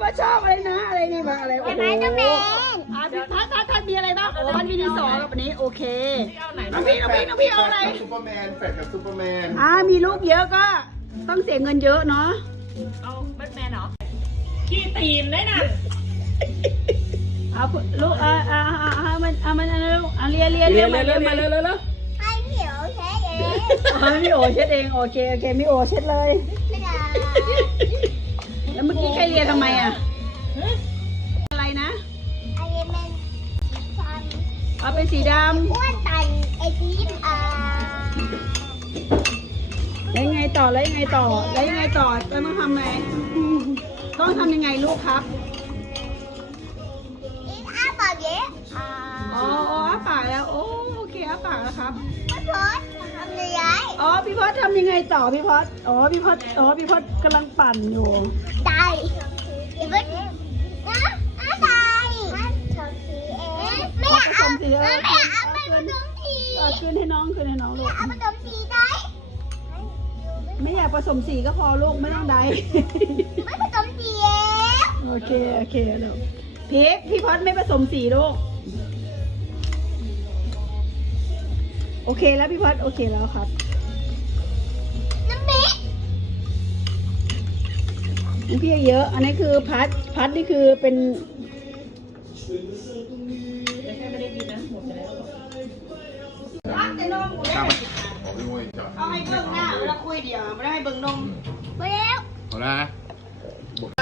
พ่อชอบอะไรนะ อะไรนี่มาอะไรโอ้โหไม้ต้องเป็นอะพี่ทัศน์ทัศน์ทัศน์มีอะไรบ้างโอ้มันมีดินสอแบบนี้โอเคน้องพี่น้องพี่น้องพี่เอาอะไร ซูเปอร์แมนแฟดกับซูเปอร์แมนอ่ามีลูกเยอะก็ต้องเสียเงินเยอะเนาะ เอาแบทแมนเหรอขี้ตีนได้น่ะเอาลูกอ่าอ่าอ่าอ่ามันอ่ามันอ่าลูกอ่าเลียเลียเลียมาเลียมาเลียเลียให้พี่โอใช้เองอ่ามีโอเช็ดเองโอเคโอเคมีโอเช็ดเลย เอาเป็นสีดำอ้วนตันไอทีมอ่าำแล้วยังไงต่อแล้วยังไงต่อแล้วยังไงต่อแล้วต้องทำไงต้องทำยังไงลูกครับอีกอาปากเยอะอ่าอ๋ออ๋ออ้าปากแล้วโอ้โอเคอ้าปากแล้วครับ ไม่พอทำยังไงอ๋อพี่พอดทำยังไงต่อพี่พอดอ๋อพี่พอดอ๋อพี่พอดกำลังปั่นอยู่ ได้ เอาขึ้นให้น้องขึ้นให้น้องลูก เอาผสมสีได้ไม่อยากผสมสีก็พอลูกไม่ต้องใด ไม่ผสมสีเองโอเค โอเคลูกพีคพี่พอดไม่ผสมสีลูก โอเคแล้วพี่พอดโอเคแล้วครับ น้ำมิพี่เยอะ อันนี้คือพัด พัดนี่คือเป็น ข้ามไป บอกพี่มวยจอดเอาให้เบิ้งหน้าเวลาคุยเดียวไม่ได้ให้เบิ้งนมไปแล้วเอาละนะไ